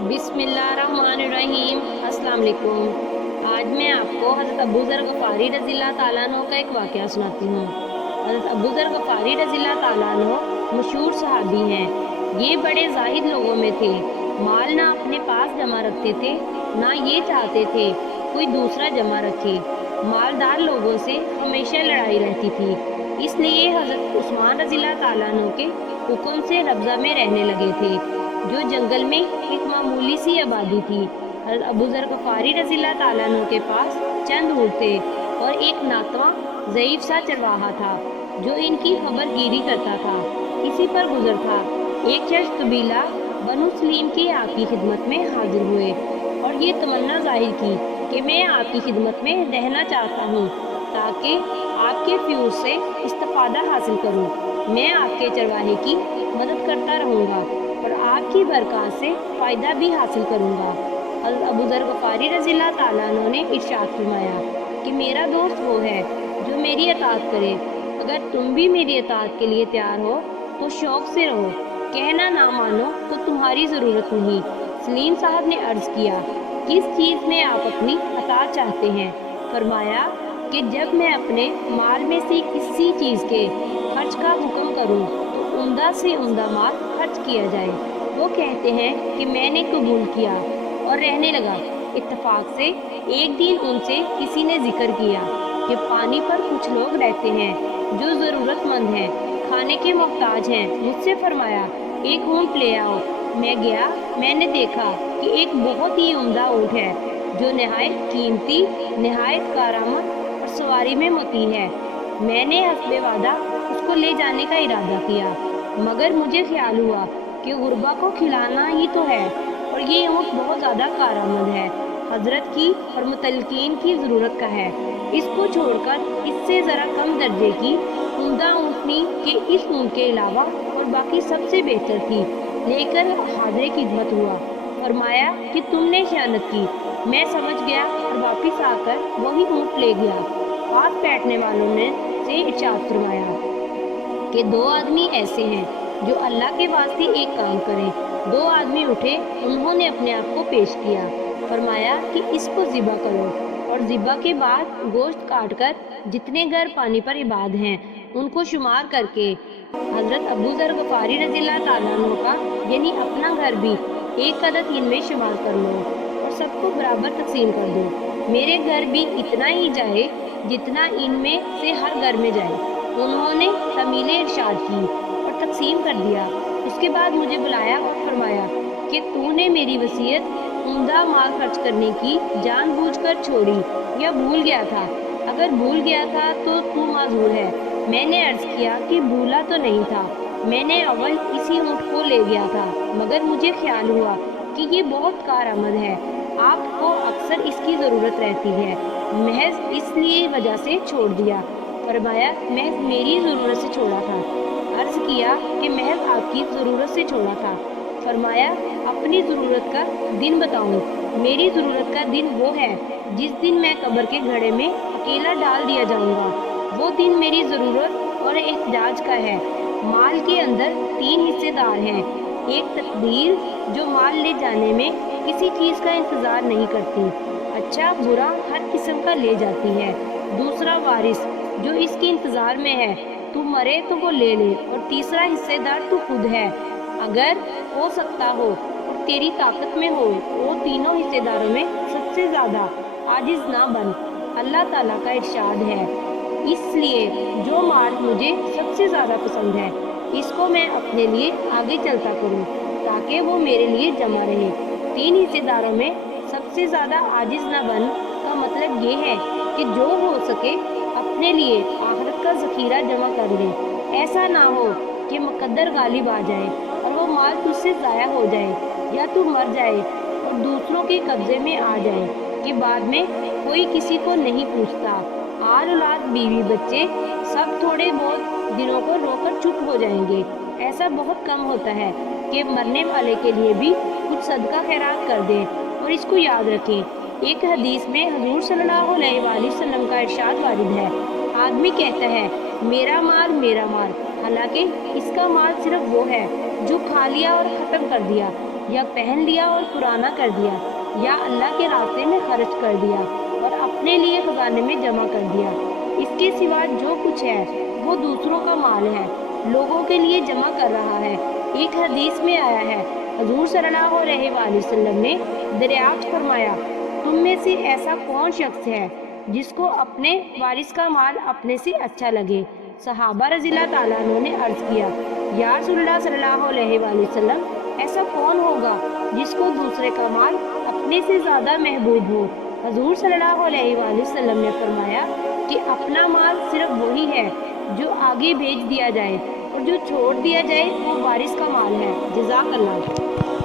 बिस्मिल्लाहिर्रहमानिर्रहीम। अस्सलाम वालेकुम। आज मैं आपको हज़रत अबू ज़र गफ़ारी रज़ियल्लाहु ताला अन्हु का एक वाक़या सुनाती हूँ। हज़रत अबू ज़र गफ़ारी रज़ियल्लाहु ताला अन्हु मशहूर सहाबी हैं। ये बड़े ज़ाहिद लोगों में थे। माल ना अपने पास जमा रखते थे, ना ये चाहते थे कोई दूसरा जमा रखे। मालदार लोगों से हमेशा लड़ाई रहती थी। इसलिए हज़रत उस्मान रज़ियल्लाहु ताला अन्हु के हुक्म से रब्ज़ा में रहने लगे थे, जो जंगल में एक मामूली सी आबादी थी। हज़रत अबू ज़र गफ़ारी रज़ियल्लाहु ताला अन्हु के पास चंद ऊँट थे और एक नातवा ज़ईफ़ सा चरवाहा था, जो इनकी खबरगिरी करता था। इसी पर गुज़र था। एक शख्स कबीला बनु सलीम के आपकी खिदमत में हाजिर हुए और ये तमन्ना ज़ाहिर की कि मैं आपकी खिदमत में रहना चाहता हूँ, ताकि आपके फ्यूज़ से इस्तिफ़ादा हासिल करूँ। मैं आपके चरवाहे की मदद करता रहूँगा और आपकी बरकत से फ़ायदा भी हासिल करूँगा। हज़रत अबू ज़र गफ़ारी रज़ियल्लाहु ताला अन्हु ने इरशाद फरमाया कि मेरा दोस्त वो है जो मेरी अताअत करे। अगर तुम भी मेरी अताअत के लिए तैयार हो तो शौक़ से रहो, कहना ना मानो तो तुम्हारी ज़रूरत नहीं। सलीम साहब ने अर्ज़ किया, किस चीज़ में आप अपनी अताअत चाहते हैं? फरमाया कि जब मैं अपने माल में से किसी चीज़ के खर्च का हुक्म करूं तो उम्दा से उम्दा माल खर्च किया जाए। वो कहते हैं कि मैंने कबूल किया और रहने लगा। इत्तफाक से एक दिन उनसे किसी ने जिक्र किया कि पानी पर कुछ लोग रहते हैं जो ज़रूरतमंद हैं, खाने के मोहताज हैं। मुझसे फरमाया एक ऊँट ले आओ। मैं गया। मैंने देखा कि एक बहुत ही उम्दा ऊँट है जो नहायत कीमती, नहायत कारामद और सवारी में मुतीह है। मैंने हस्बे वादा उसको ले जाने का इरादा किया, मगर मुझे ख्याल हुआ कि गुरबा को खिलाना ही तो है और ये ऊँट बहुत ज़्यादा कारामद है, हजरत की और मुतलकीन की ज़रूरत का है। इसको छोड़कर इससे ज़रा कम दर्जे की उम्दा ऊँटनी के इस ऊँट के अलावा और बाकी सबसे बेहतर थी लेकर हाज़िर खिदमत हुआ। फरमाया कि तुमने खयानत की। मैं समझ गया और वापस आकर वही ऊँट ले गया। पास बैठने वालों ने से इरशाद फरमाया कि दो आदमी ऐसे हैं जो अल्लाह के वास्ते एक काम करें। दो आदमी उठे, उन्होंने अपने आप को पेश किया। फरमाया कि इसको ज़िबा करो और ज़िबा के बाद गोश्त काट कर जितने घर पानी पर इबाद हैं उनको शुमार करके हज़रत अबू ज़र गफ़ारी रज़ियल्लाहु ताला अन्हु का यानी अपना घर भी एक अदद इनमें शुमार कर लो और सबको बराबर तकसीम कर दो। मेरे घर भी इतना ही जाए जितना इनमें से हर घर में जाए। उन्होंने तमीले इरशाद की और तकसीम कर दिया। उसके बाद मुझे बुलाया और फरमाया कि तूने मेरी वसीयत उम्दा माल खर्च करने की जानबूझकर छोड़ी या भूल गया था? अगर भूल गया था तो तू माजूर है। मैंने अर्ज़ किया कि भूला तो नहीं था, मैंने अव्वल इसी ऊँट को ले गया था, मगर मुझे ख्याल हुआ कि ये बहुत कारआमद है, आपको अक्सर इसकी ज़रूरत रहती है, महज इसलिए वजह से छोड़ दिया। फरमाया महज मेरी ज़रूरत से छोड़ा था। अर्ज़ किया कि महज आपकी ज़रूरत से छोड़ा था। फरमाया अपनी ज़रूरत का दिन बताऊं? मेरी ज़रूरत का दिन वो है जिस दिन मैं कब्र के घड़े में अकेला डाल दिया जाऊंगा। वो दिन मेरी ज़रूरत और एहतिजाज का है। माल के अंदर 3 हिस्सेदार हैं। एक तकदीर जो माल ले जाने में किसी चीज़ का इंतज़ार नहीं करती, अच्छा बुरा हर किस्म का ले जाती है। दूसरा वारिस जो इसके इंतज़ार में है, तू मरे तो वो ले ले। और तीसरा हिस्सेदार तू खुद है, अगर हो सकता हो और तेरी ताकत में हो वो तीनों हिस्सेदारों में सबसे ज़्यादा आजिज़ ना बन। अल्लाह ताला का इरशाद है, इसलिए जो माल मुझे सबसे ज़्यादा पसंद है इसको मैं अपने लिए आगे चलता करूं, ताकि वो मेरे लिए जमा रहे। 3 हिस्सेदारों में सबसे ज़्यादा आजिज़ ना बन का मतलब ये है कि जो हो सके अपने लिए आखिरत का ज़ख़ीरा जमा कर ले। ऐसा ना हो कि मुक़द्दर गालिब आ जाए और वो माल तुझसे ज़ाया हो जाए या तू मर जाए और दूसरों के कब्ज़े में आ जाए कि बाद में कोई किसी को नहीं पूछता। आल औलाद बीवी बच्चे सब थोड़े बहुत दिनों को रोकर चुप हो जाएंगे। ऐसा बहुत कम होता है कि मरने वाले के लिए भी कुछ सदका खैरात कर दें। और इसको याद रखें, एक हदीस में हुज़ूर सल्लल्लाहु अलैहि वसल्लम का इरशाद वारिद है, आदमी कहता है मेरा माल, हालांकि इसका माल सिर्फ वो है जो खा लिया और ख़त्म कर दिया। یا پہن لیا اور پرانا کر دیا، یا اللہ کے راستے میں خرچ کر دیا اور اپنے لیے خزانے میں جمع کر دیا۔ اس کے سوا جو کچھ ہے وہ دوسروں کا مال ہے، لوگوں کے لیے جمع کر رہا ہے۔ ایک حدیث میں آیا ہے، حضور صلی اللہ علیہ وآلہ وسلم نے دریافت فرمایا، تم میں سے ایسا کون شخص ہے جس کو اپنے وارث کا مال اپنے سے اچھا لگے؟ صحابہ رضی اللہ تعالیٰ عنہ نے عرض کیا، یا رسول اللہ صلی اللہ علیہ وآلہ وسلم، ایسا کون ہوگا جس کو دوسرے کا مال اپنے سے زیادہ محبوب ہو؟ حضور صلی اللہ علیہ وآلہ وسلم نے فرمایا کہ اپنا مال صرف وہی ہے جو آگے بھیج دیا جائے، اور جو چھوڑ دیا جائے وہ وارث کا مال ہے۔ جزاک اللہ۔